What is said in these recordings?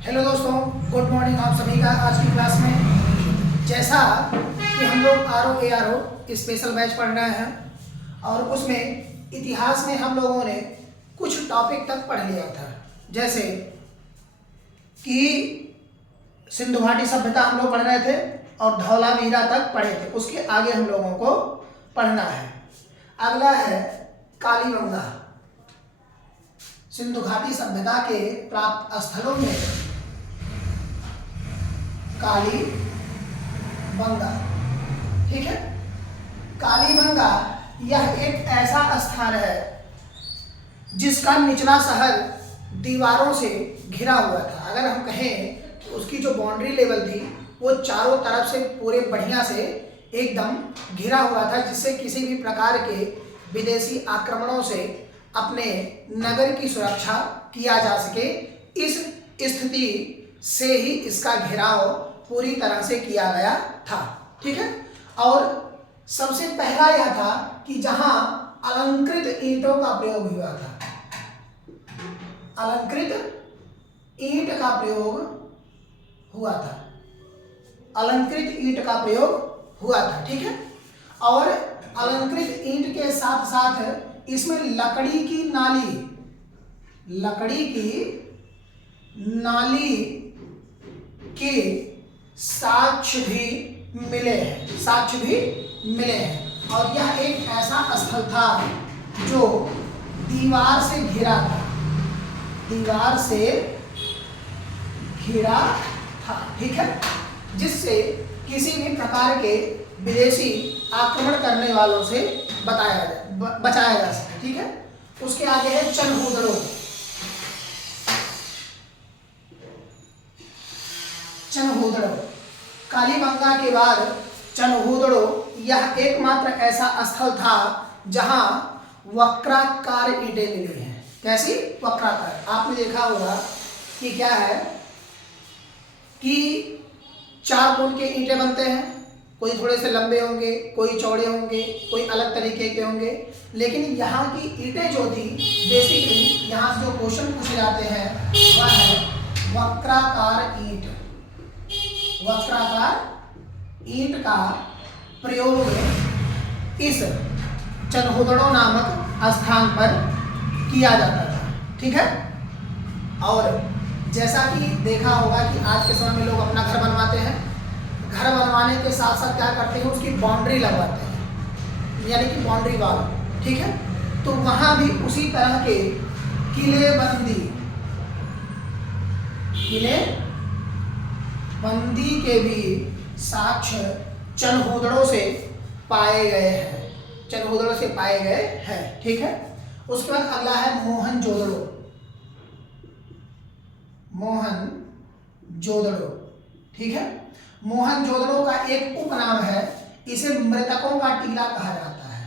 Hello दोस्तों, good morning आप सभी का। आज की क्लास में जैसा कि हम लोग RO स्पेशल बैच पढ़ रहे हैं और उसमें इतिहास में हम लोगों ने कुछ टॉपिक तक पढ़ लिया था, जैसे कि सिंधु घाटी सभ्यता हम लोग पढ़ रहे थे और धौलावीरा तक पढ़े थे। उसके आगे हम लोगों को पढ़ना है। अगला है कालीबंगा। सिंधु घाटी सभ्यता के प्राप्त स्थलों में कालीबंगा, ठीक है। कालीबंगा यह एक ऐसा स्थान है जिसका निचला शहर दीवारों से घिरा हुआ था। अगर हम कहें तो उसकी जो बाउंड्री लेवल थी वो चारों तरफ से पूरे बढ़िया से एकदम घिरा हुआ था, जिससे किसी भी प्रकार के विदेशी आक्रमणों से अपने नगर की सुरक्षा किया जा सके। इस स्थिति से ही इसका घेराव पूरी तरह से किया गया था, ठीक है। और सबसे पहला यह था कि जहां अलंकृत ईंटों का प्रयोग हुआ था। अलंकृत ईंट का प्रयोग हुआ था। अलंकृत ईंट का प्रयोग हुआ था, ठीक है। और अलंकृत ईंट के साथ साथ इसमें लकड़ी की नाली के साक्ष्य भी मिले हैं। और यह एक ऐसा स्थल था जो दीवार से घिरा था, ठीक है, जिससे किसी भी प्रकार के विदेशी आक्रमण करने वालों से बचाया जा सके, ठीक है। उसके आगे है चनहूदड़ो। कालीबंगा के बाद चनहूदड़ो यह एकमात्र ऐसा स्थल था जहां वक्राकार ईंटें मिली हैं। कैसी वक्राकार? आपने देखा होगा कि क्या है कि चार कोण के ईंटें बनते हैं, कोई थोड़े से लंबे होंगे, कोई चौड़े होंगे, कोई अलग तरीके के होंगे। लेकिन यहाँ की ईंटें जो थी, बेसिकली यहाँ से जो क्वेश्चन पूछे जाते हैं वह है वक्राकार ईंट। वक्राकार ईंट का प्रयोग इस चनहूदड़ो नामक स्थान पर किया जाता था, ठीक है। और जैसा कि देखा होगा कि आज के समय में लोग अपना घर बनवाते हैं, घर बनवाने के साथ साथ क्या करते हैं, उसकी बाउंड्री लगवाते हैं, यानी कि बाउंड्री वॉल, ठीक है। तो वहां भी उसी तरह के किलेबंदी के भी साक्ष्य चनहूदड़ो से पाए गए हैं, ठीक है। उसके बाद अगला है मोहनजोदड़ो, ठीक है। मोहनजोदड़ो का एक उपनाम है, इसे मृतकों का टीला कहा जाता है।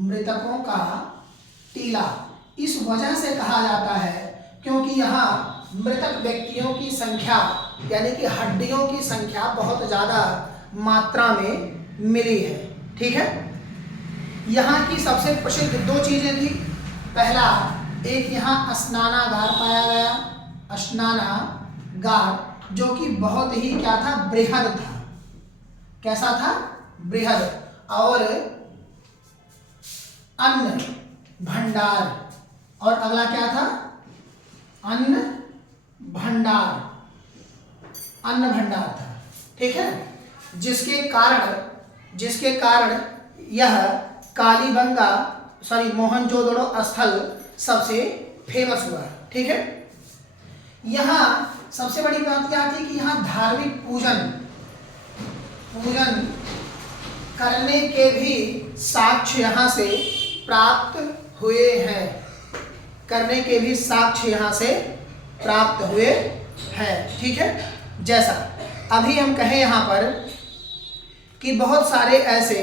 मृतकों का टीला इस वजह से कहा जाता है क्योंकि यहाँ मृतक व्यक्तियों की संख्या यानी कि हड्डियों की संख्या बहुत ज्यादा मात्रा में मिली है, ठीक है। यहाँ की सबसे प्रसिद्ध दो चीजें थी। पहला, एक यहाँ स्नानागार पाया गया, स्नानागार, जो कि बहुत ही क्या था, बृहद था। कैसा था? बृहद। और अन्न भंडार, और अगला क्या था? अन्न भंडार था, ठीक है। जिसके कारण यह मोहनजोदड़ो स्थल सबसे फेमस हुआ, ठीक है। यहाँ सबसे बड़ी बात क्या थी कि यहाँ धार्मिक पूजन करने के भी साक्ष्य यहाँ से प्राप्त हुए हैं, ठीक है। जैसा अभी हम कहें यहाँ पर कि बहुत सारे ऐसे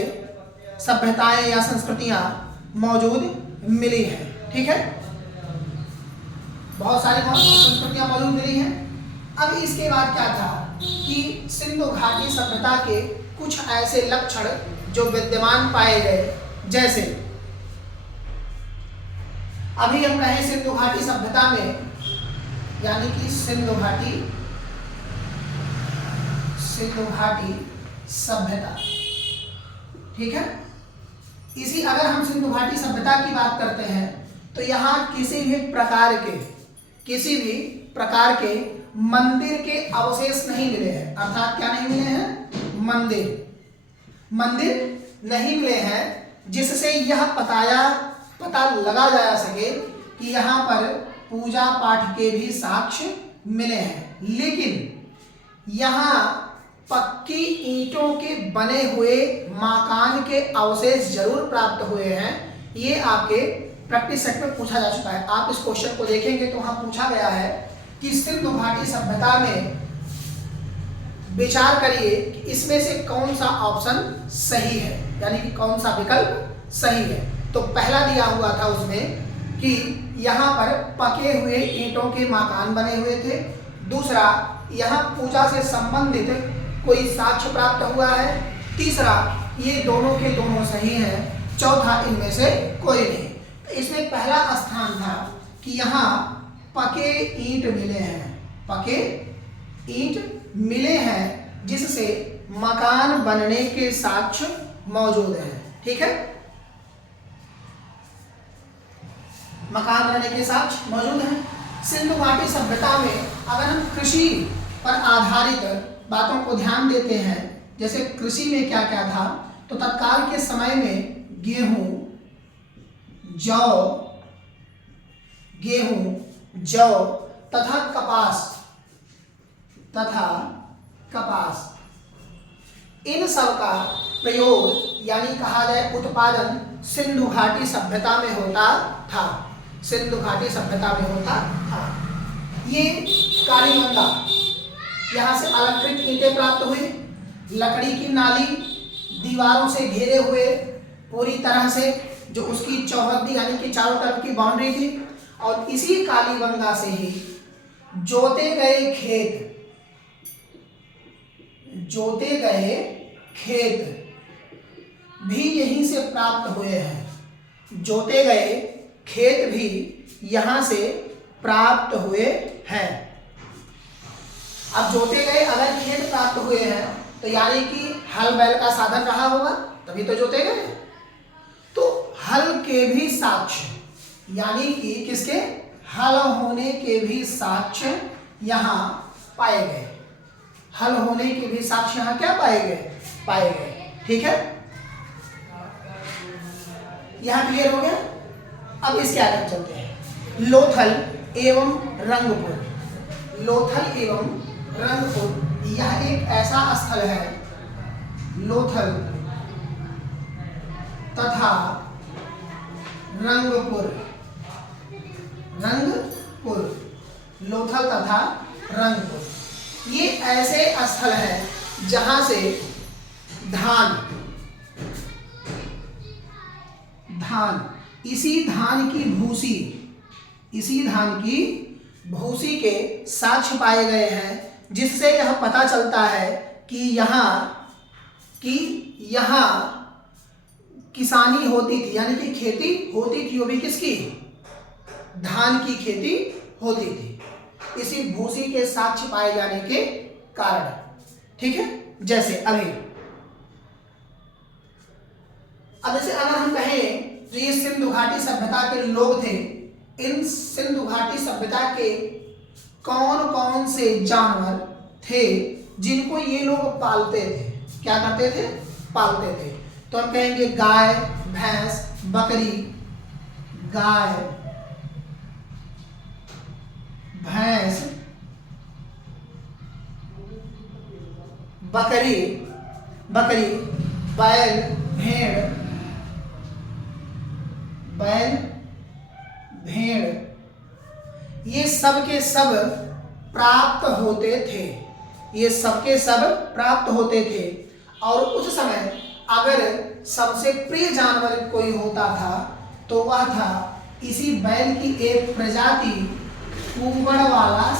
सभ्यताएं या संस्कृतियां मौजूद मिली हैं, ठीक है। बहुत सारी संस्कृतियां मौजूद मिली हैं। अब इसके बाद क्या था कि सिंधु घाटी सभ्यता के कुछ ऐसे लक्षण जो विद्यमान पाए गए, जैसे अभी हम कहें सिंधु घाटी सभ्यता में यानी कि सिंधु घाटी सभ्यता। ठीक है। इसी अगर हम सिंधु घाटी सभ्यता की बात करते हैं तो यहाँ किसी भी प्रकार के मंदिर के अवशेष नहीं मिले हैं। अर्थात क्या नहीं मिले हैं? मंदिर नहीं मिले हैं, जिससे यह पता लगा जा सके कि यहाँ पर पूजा पाठ के भी साक्ष्य मिले हैं। लेकिन यहाँ पक्की ईंटों के बने हुए मकान के अवशेष जरूर प्राप्त हुए हैं। ये आपके प्रैक्टिस सेट में पूछा जा चुका है। आप इस क्वेश्चन को देखेंगे तो वहां पूछा गया है कि सिंधु घाटी सभ्यता में विचार करिए कि इसमें से कौन सा ऑप्शन सही है, यानी कि कौन सा विकल्प सही है। तो पहला दिया हुआ था उसमें कि यहाँ पर पके हुए ईंटों के मकान बने हुए थे। दूसरा, यहाँ पूजा से संबंधित कोई साक्ष्य प्राप्त हुआ है। तीसरा, ये दोनों के दोनों सही हैं। चौथा, इनमें से कोई नहीं। इसमें पहला स्थान था कि यहाँ पके ईंट मिले हैं जिससे मकान बनने के साक्ष्य मौजूद हैं। ठीक है, मकान बनने के साक्ष्य मौजूद हैं। सिंधु घाटी सभ्यता में अगर हम कृषि पर आधारित बातों को ध्यान देते हैं, जैसे कृषि में क्या क्या था, तो तत्काल के समय में गेहूं, जौ तथा कपास इन सब का प्रयोग यानी कहा जाए उत्पादन सिंधु घाटी सभ्यता में होता था। ये कालीबंगा, यहाँ से अलंकृत ईंटें प्राप्त हुई, लकड़ी की नाली, दीवारों से घेरे हुए पूरी तरह से जो उसकी चौहद्दी यानी कि चारों तरफ की बाउंड्री थी, और इसी कालीबंगा से ही जोते गए खेत भी यहीं से प्राप्त हुए हैं। जोते गए खेत भी यहाँ से प्राप्त हुए हैं। अब जोते गए अगर खेत प्राप्त हुए हैं तो यानी कि हल बैल का साधन रहा होगा, तभी तो जोते गए। तो हल के भी साक्ष्य, यानी कि किसके? हल होने के भी साक्ष्य यहाँ पाए गए। हल होने के भी साक्ष्य यहाँ क्या पाए गए। ठीक है, यहाँ क्लियर हो गया। अब इसके आगे हम चलते हैं। लोथल एवं रंगपुर, यह एक ऐसा स्थल है, लोथल तथा रंगपुर, लोथल तथा रंगपुर, ये ऐसे स्थल हैं जहां से धान, इसी धान की भूसी के साक्ष्य पाए गए हैं, जिससे यह पता चलता है कि यहाँ किसानी होती थी, यानी कि खेती होती थी। वो भी किसकी? धान की खेती होती थी, इसी भूसी के साक्ष्य पाए जाने के कारण। ठीक है, जैसे अब जैसे अगर हम कहें तो ये सिंधु घाटी सभ्यता के लोग थे। इन सिंधु घाटी सभ्यता के कौन कौन से जानवर थे जिनको ये लोग पालते थे? क्या करते थे? पालते थे। तो हम कहेंगे गाय, भैंस, बकरी, गाय, भैंस, बकरी, बैल, भेड़, ये सब के सब प्राप्त होते थे। और उस समय अगर सबसे प्रिय जानवर कोई होता था तो वह था इसी बैल की एक प्रजाति कुंबड़ वाला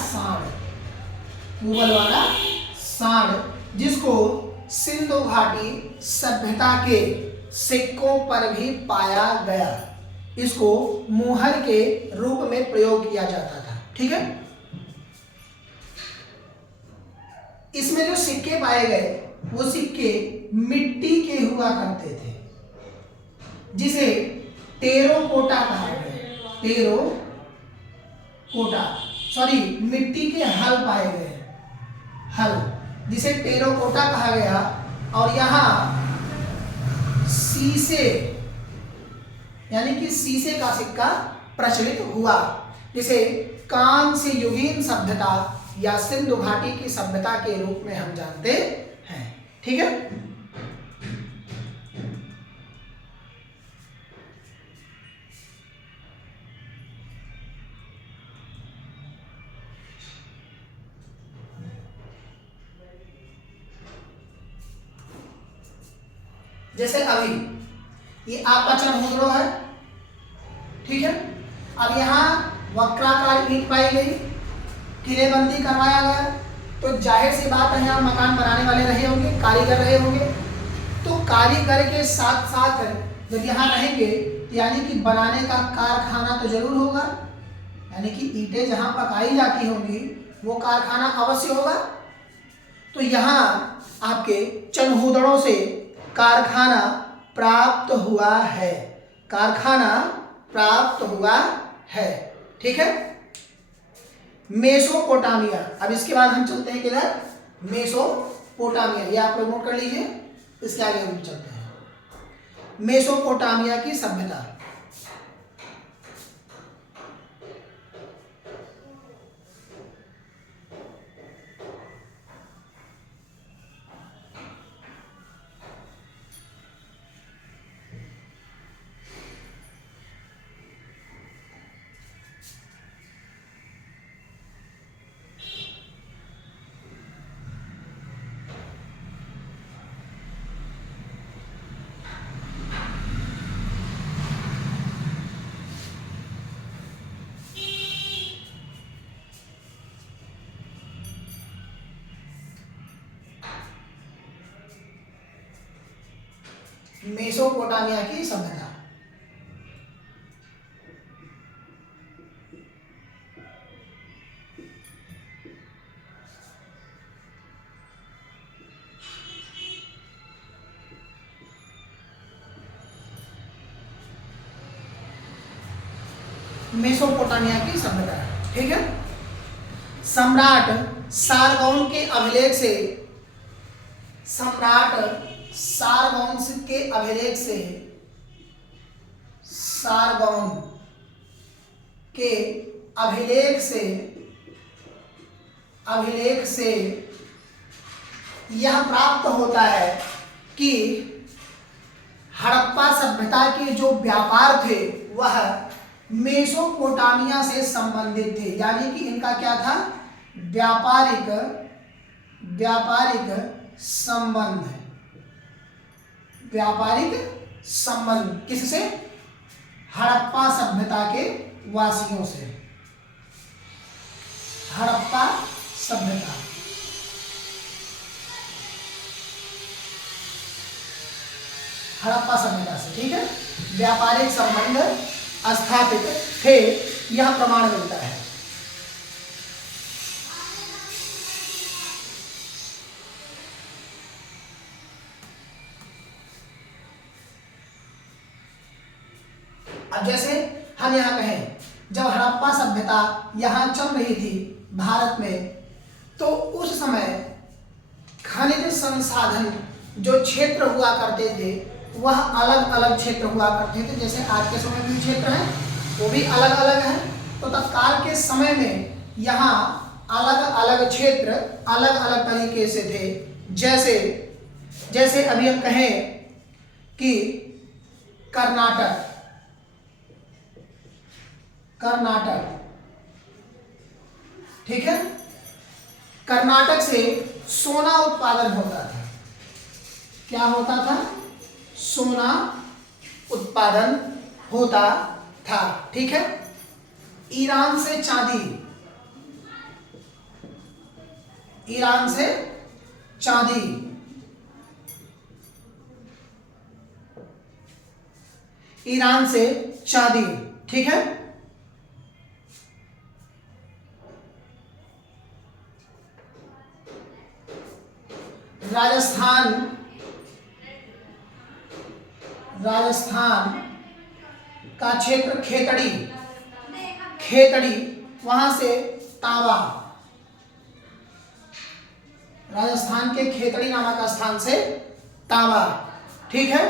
सांड, जिसको सिंधु घाटी सभ्यता के सिक्कों पर भी पाया गया। इसको मुहर के रूप में प्रयोग किया जाता था। ठीक है, इसमें जो सिक्के पाए गए वो सिक्के मिट्टी के हुआ करते थे, जिसे टेराकोटा कहा गया। टेराकोटा, सॉरी, मिट्टी के हल पाए गए, हल, जिसे टेराकोटा कहा गया। और यहाँ शीशे, यानी कि शीशे का सिक्का प्रचलित हुआ, जिसे कांस्य युगीन सभ्यता या सिंधु घाटी की सभ्यता के रूप में हम जानते हैं। ठीक है। जैसे अभी ये आपका चरमोद्रो है, ठीक है। अब यहाँ वक्राकार ईंट पाई गई, किलेबंदी करवाया गया, तो जाहिर सी बात है यहाँ मकान बनाने वाले रहे होंगे, कारीगर रहे होंगे। तो कारीगर के साथ साथ जब यहाँ रहेंगे तो यानी कि बनाने का कारखाना तो जरूर होगा, यानी कि ईंटें जहाँ पकाई जाती होंगी वो कारखाना अवश्य होगा। तो यहाँ आपके चनहूदड़ों से कारखाना प्राप्त हुआ है, कारखाना प्राप्त हुआ है। ठीक है। मेसोपोटामिया, अब इसके बाद हम चलते हैं किधर, मेसोपोटामिया, ये आप लोग नोट कर लीजिए, इसके आगे हम चलते हैं। मेसोपोटामिया की सभ्यता। मेसोपोटामिया की सभ्यता। मेसोपोटामिया की सभ्यता, ठीक है। सम्राट सारगौन के अभिलेख से, सम्राट सारगौन के अभिलेख से, सारगौन के अभिलेख से यह प्राप्त होता है कि हड़प्पा सभ्यता के जो व्यापार थे वह मेसोपोटामिया से संबंधित थे, यानी कि इनका क्या था, व्यापारिक संबंध, व्यापारिक संबंध किससे, हड़प्पा सभ्यता के वासियों से, हड़प्पा सभ्यता। हड़प्पा सभ्यता से, ठीक है, व्यापारिक संबंध स्थापित थे, यह प्रमाण मिलता है। अब जैसे हम यहाँ कहें, जब हड़प्पा सभ्यता यहाँ चल रही थी भारत में, तो उस समय खनिज संसाधन जो क्षेत्र हुआ करते थे वह अलग अलग क्षेत्र हुआ करते थे। जैसे आज के समय में क्षेत्र हैं वो भी अलग अलग हैं, तो तत्काल के समय में यहाँ अलग अलग क्षेत्र अलग अलग तरीके से थे। जैसे अभी हम कहें कि कर्नाटक, ठीक है, कर्नाटक से सोना उत्पादन होता था। क्या होता था, सोना उत्पादन होता था, ठीक है। ईरान से चांदी, ईरान से चांदी, ईरान से चांदी, ठीक है। राजस्थान का क्षेत्र खेतड़ी वहां से तांबा, राजस्थान के खेतड़ी नामक स्थान से तांबा, ठीक है,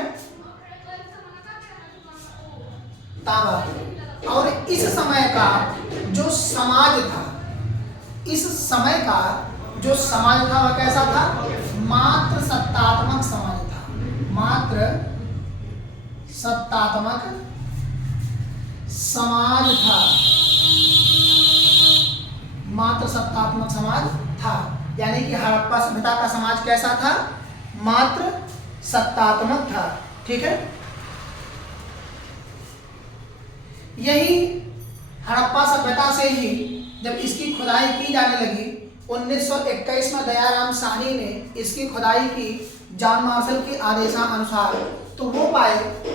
तांबा। और इस समय का जो समाज था, इस समय का जो समाज था वह कैसा था? मात्र सत्तात्मक समाज था, मात्र सत्तात्मक समाज था, मात्र सत्तात्मक समाज था। यानी कि हड़प्पा सभ्यता का समाज कैसा था? मात्र सत्तात्मक था, ठीक है। यही हड़प्पा सभ्यता से ही जब इसकी खुदाई की जाने लगी 1921 में दयाराम साहनी ने इसकी खुदाई की जॉन मार्शल के आदेशानुसार, तो वो पाए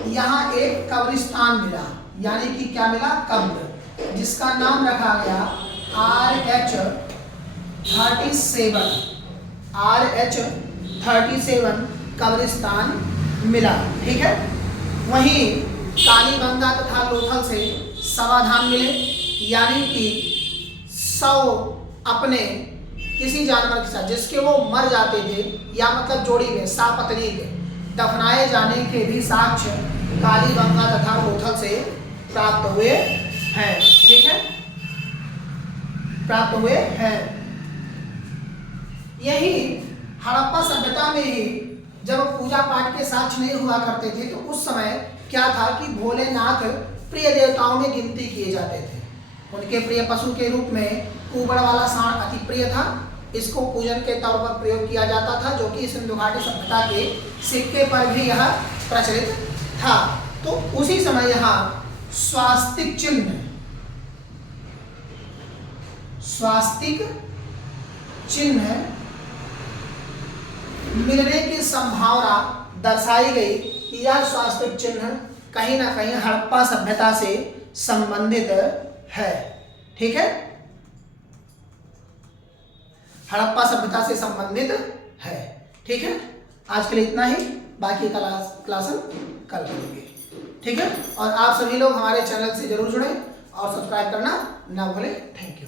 यहाँ एक कब्रिस्तान मिला, यानी कि क्या मिला? कब्र, जिसका नाम रखा गया RH37 कब्रिस्तान मिला, ठीक है। वहीं कालीबंगा तथा लोथल से समाधान मिले, यानी कि 100 अपने किसी जानवर के साथ जिसके वो मर जाते थे, या मतलब जोड़ी में सापत्नी के दफनाए जाने के भी साक्ष्य कालीबंगा तथा लोथल से प्राप्त हुए हैं, ठीक है, प्राप्त हुए हैं। यही हड़प्पा सभ्यता में ही जब पूजा पाठ के साक्ष्य नहीं हुआ करते थे, तो उस समय क्या था कि भोलेनाथ प्रिय देवताओं में गिनती किए जाते थे। उनके प्रिय पशु के रूप में कुबड़ वाला सांड अति प्रिय था, इसको पूजन के तौर पर प्रयोग किया जाता था, जो कि सिंधु घाटी सभ्यता के सिक्के पर भी यह प्रचलित था। तो उसी समय यहाँ स्वास्तिक चिन्ह मिलने की संभावना दर्शाई गई कि यह स्वास्तिक चिन्ह कहीं ना कहीं हड़प्पा सभ्यता से संबंधित है, ठीक है, हड़प्पा सभ्यता से संबंधित है, ठीक है। आज के लिए इतना ही, बाकी क्लास कल करेंगे, ठीक है। और आप सभी लोग हमारे चैनल से जरूर जुड़ें और सब्सक्राइब करना ना भूलें। Thank you.